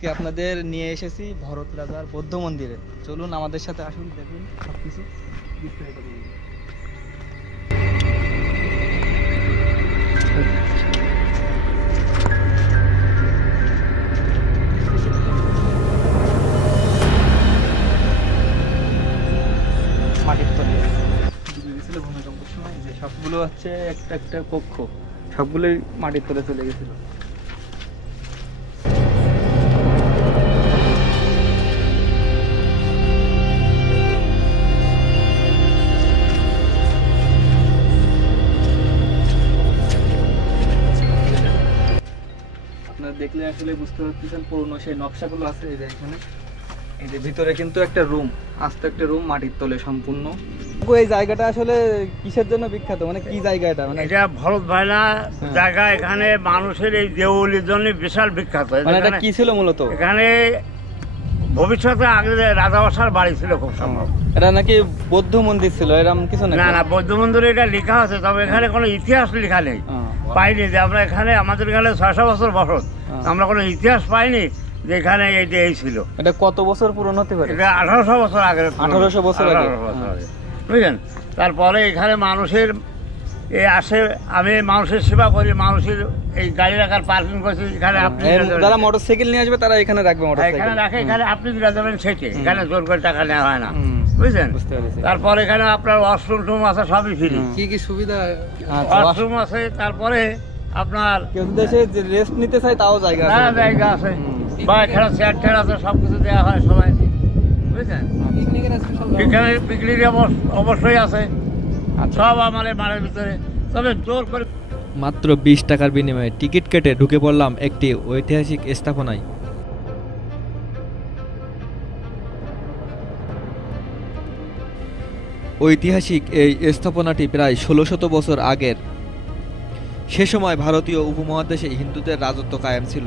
আজকে আপনাদের নিয়ে এসেছি ভরত রাজার বৌদ্ধ মন্দিরে। চলুন আমাদের সাথে আসুন, দেখুন সবকিছু বিস্তারিত বলুন। মাটির তলে গেছিল ভূমিকম্পের সময়, যে সবগুলো হচ্ছে একটা একটা কক্ষ, সবগুলোই মাটির তলে চলে গেছিল। দেখলে আসলে বুঝতে পারতেছেন পুরনো সেই নকশাগুলো আছে। এই যে এখানে, এই যে ভিতরে কিন্তু একটা রুম, আস্ত একটা রুম মাটির তলে সম্পূর্ণ। এই জায়গাটা আসলে কিসের জন্য বিখ্যাত, মানে কি জায়গা এটা? মানে এটা ভরত ভাইনা জায়গা, এখানে মানুষের এই দেউলির জন্য বিশাল বিখ্যাত। মানে এটা কি ছিল মূলত? এখানে ভবিষ্যতে আগে রাজা বসার বাড়ি ছিল খুব সম্ভব। এটা নাকি বৌদ্ধ মন্দির ছিল এরকম কিছু? না না, বৌদ্ধ মন্দিরে এটা লেখা আছে, তবে এখানে কোনো ইতিহাস লেখা নেই, পাইনি যে আমরা এখানে, আমাদের এখানে 600 বছর বসত, আমরা কোনো ইতিহাস পাইনি যে এখানে এইটা এই ছিল। এটা কত বছর পুরনো হতে পারে? এটা 1800 বছর আগে। 1800 বছর আগে, বুঝলেন? তারপরে এখানে মানুষের আসে, আমি মানুষের সেবা করি, মানুষের এই গাড়ি রাখার পার্কিং করছি এখানে। আপনি যারা মোটরসাইকেল নিয়ে আসবে তারা এখানে রাখবে, এখানে রাখে, এখানে আপনি দিলে যাবেন সেটে, এখানে জোর করে টাকা নেওয়া হয় না, বুঝলেন? তারপর এখানে আপনার ওয়াশরুম টুম আছে, সবই ফ্রি। কি কি সুবিধা? ওয়াশরুম আছে, তারপরে আপনার কেউ দেশে রেস্ট নিতে চায় তাও জায়গা আছে, জায়গা আছে, বা এখানে চেয়ার টেয়ার আছে, সবকিছু দেওয়া হয় সবাই, বুঝলেন? এখানে পিকনিক অবশ্যই আছে, সব আমাদের মাঠের ভিতরে, তবে জোর করে। মাত্র 20 টাকার বিনিময়ে টিকিট কেটে ঢুকে পড়লাম একটি ঐতিহাসিক স্থাপনায়। ঐতিহাসিক এই স্থাপনাটি প্রায় 1600 বছর আগের। সে সময় ভারতীয় উপমহাদেশে হিন্দুদের রাজত্ব কায়েম ছিল।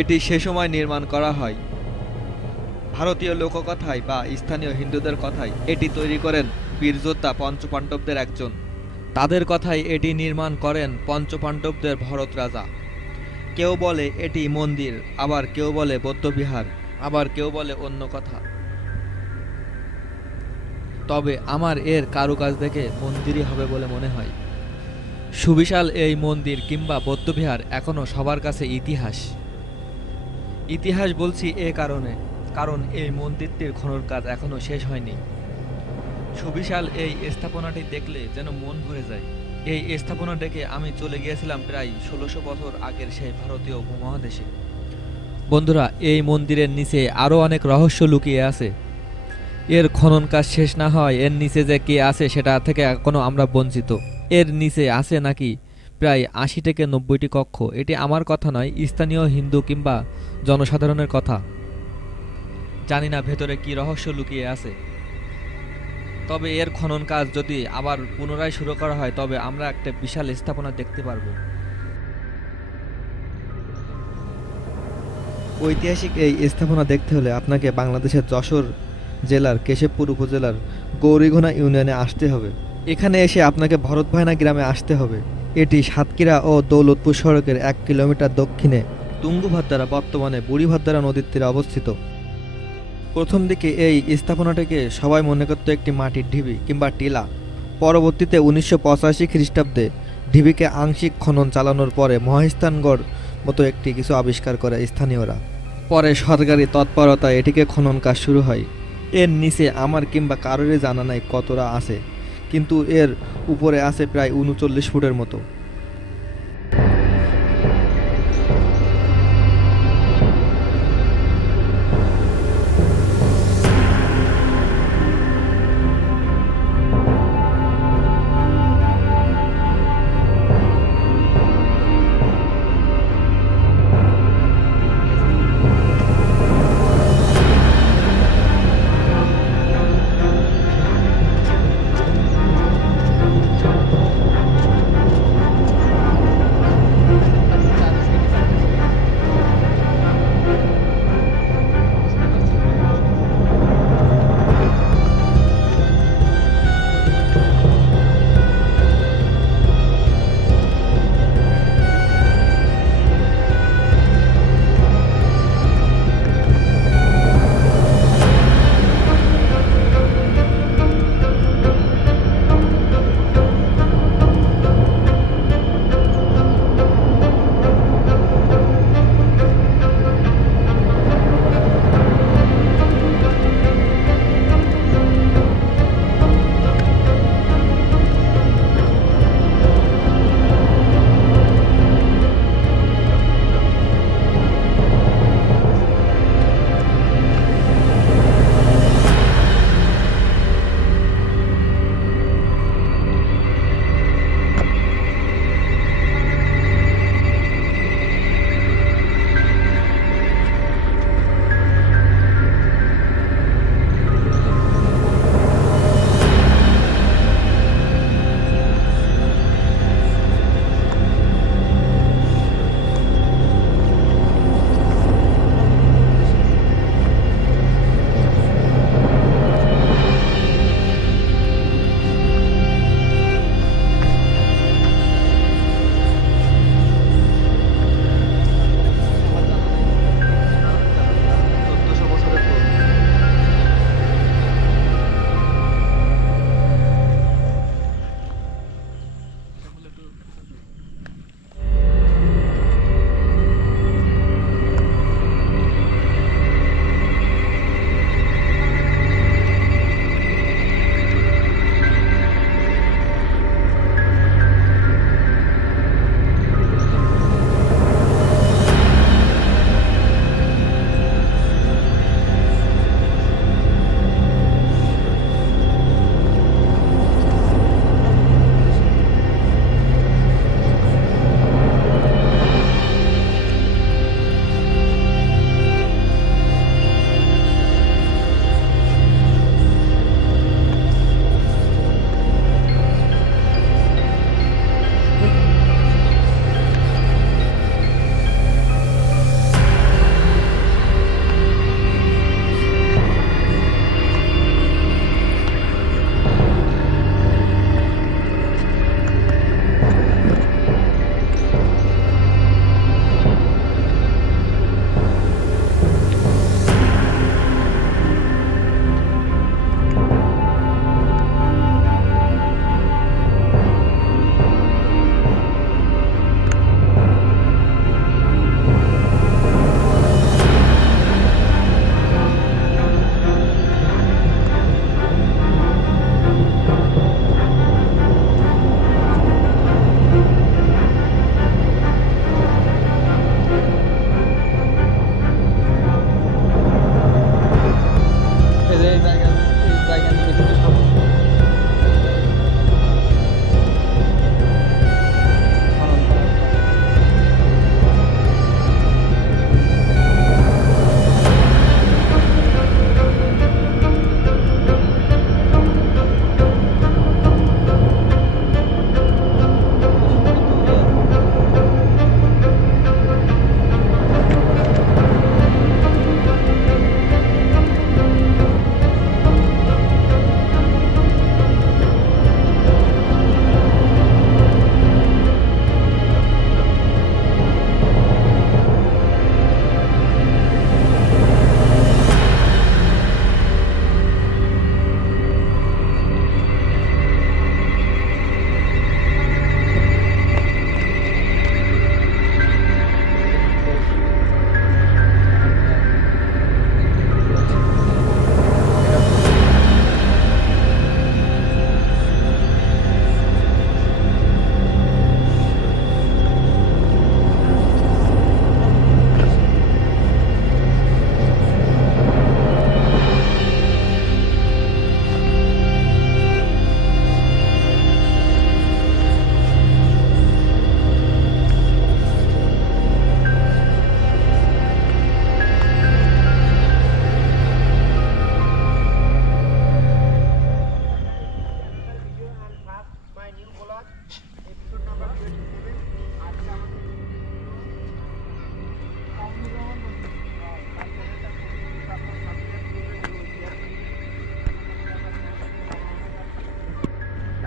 এটি সে সময় নির্মাণ করা হয়। ভারতীয় লোককথায় বা স্থানীয় হিন্দুদের কথায় এটি তৈরি করেন বীরযোদ্ধা পঞ্চপাণ্ডবদের একজন। তাদের কথায় এটি নির্মাণ করেন পঞ্চপাণ্ডবদের ভরত রাজা। কেউ বলে এটি মন্দির, আবার কেউ বলে বৌদ্ধবিহার, আবার কেউ বলে অন্য কথা। তবে আমার এর কারুকাজ দেখে মন্দিরই হবে বলে মনে হয়। সুবিশাল এই মন্দির কিংবা বৌদ্ধবিহার এখনো সবার কাছে ইতিহাস। ইতিহাস বলছি এ কারণে, কারণ এই মন্দিরটির খনন কাজ এখনো শেষ হয়নি। সুবিশাল এই স্থাপনাটি দেখলে যেন মন ভরে যায়। এই স্থাপনা দেখে আমি চলে গিয়েছিলাম প্রায় 1600 বছর আগের সেই ভারতীয় উপমহাদেশে। বন্ধুরা, এই মন্দিরের নিচে আরও অনেক রহস্য লুকিয়ে আছে। এর খনন কাজ শেষ না হয় এর নিচে যে কে আছে সেটা থেকে এখনো আমরা বঞ্চিত। এর নিচে আছে নাকি প্রায় 80 থেকে 90টি কক্ষ। এটি আমার কথা নয়, স্থানীয় হিন্দু কিংবা জনসাধারণের কথা। জানি না ভেতরে কি রহস্য লুকিয়ে আছে। তবে এর খনন কাজ যদি আবার পুনরায় শুরু করা হয় তবে আমরা একটা বিশাল স্থাপনা দেখতে পারবো। ঐতিহাসিক এই স্থাপনা দেখতে হলে আপনাকে বাংলাদেশের যশোর জেলার কেশবপুর উপজেলার গৌরীঘোনা ইউনিয়নে আসতে হবে। এখানে এসে আপনাকে ভরত ভাইনা গ্রামে আসতে হবে। এটি সাতক্ষীরা ও দৌলতপুর সড়কের 1 কিলোমিটার দক্ষিণে তুঙ্গভদ্রা, বর্তমানে বুড়িভদ্রা নদীর তীরে অবস্থিত। প্রথম দিকে এই স্থাপনাটিকে সবাই মনে করত একটি মাটির ঢিবি কিংবা টিলা। পরবর্তীতে 1985 খ্রিস্টাব্দে ঢিবিকে আংশিক খনন চালানোর পরে মহাস্থানগড় মতো একটি কিছু আবিষ্কার করে স্থানীয়রা। পরে সরকারি তৎপরতায় এটিকে খনন কাজ শুরু হয়। এর নিচে আমার কিংবা কারোরই জানা নাই কতটা আছে, কিন্তু এর উপরে আছে প্রায় 39 ফুটের মতো।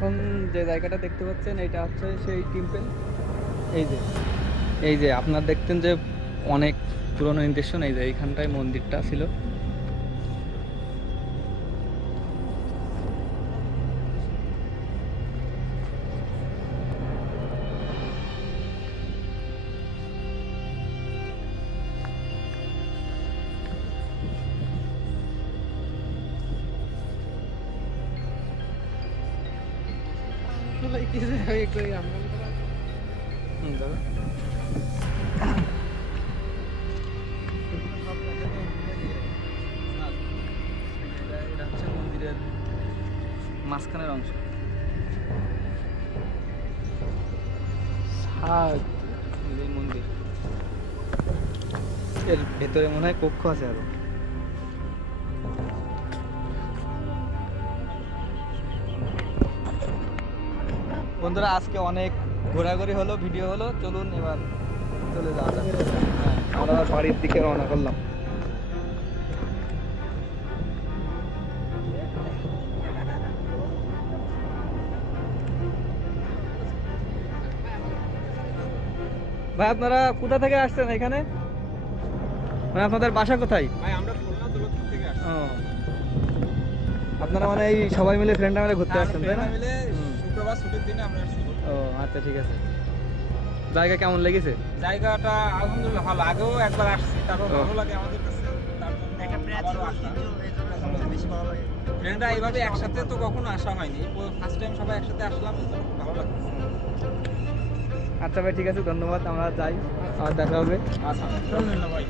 এখন যে জায়গাটা দেখতে পাচ্ছেন এটা হচ্ছে সেই টেম্পল। এই যে আপনারা দেখতেন যে অনেক পুরনো নিদর্শন, এই যে এইখানটায় মন্দিরটা ছিল। দাদা এটা হচ্ছে মন্দিরের মাঝখানের অংশ। এই মন্দির এর ভেতরে মনে হয় কক্ষ আছে আরো। বন্ধুরা আজকে অনেক ঘোরাঘুরি হলো, ভিডিও হলো, চলুন এবার চলে যাওয়া যাক। হ্যাঁ, আমরা বাড়ির দিকে রওনা করলাম। ভাই আপনারা কোথা থেকে আসছেন এখানে, মানে আপনাদের বাসা কোথায়? ভাই আমরা খুলনা দৌলতপুর থেকে আসছি। ও, আপনারা মানে এই সবাই মিলে ফ্রেন্ডরা মিলে ঘুরতে আসছেন তাই না? আমরা মিলে হুম। শুক্রবার ছুটির দিনে আমরা আসছি। ও আচ্ছা, ঠিক আছে। জায়গা কেমন লেগেছে? জায়গাটা আলহামদুলিল্লাহ ভালো, আগেও একবার আসছি, তারপর ও। ভালো লাগে আমাদের কাছে, তার জন্য আবারও আসলাম। ফ্রেন্ডরা এইভাবে একসাথে তো কখনো আসা হয়নি, ফার্স্ট টাইম সবাই একসাথে আসলাম, এই জন্য খুব ভালো লাগছে। আচ্ছা ভাই, ঠিক আছে, ধন্যবাদ। আমরা যাই, আবার দেখা হবে। আচ্ছা আলহামদুলিল্লাহ ভাই।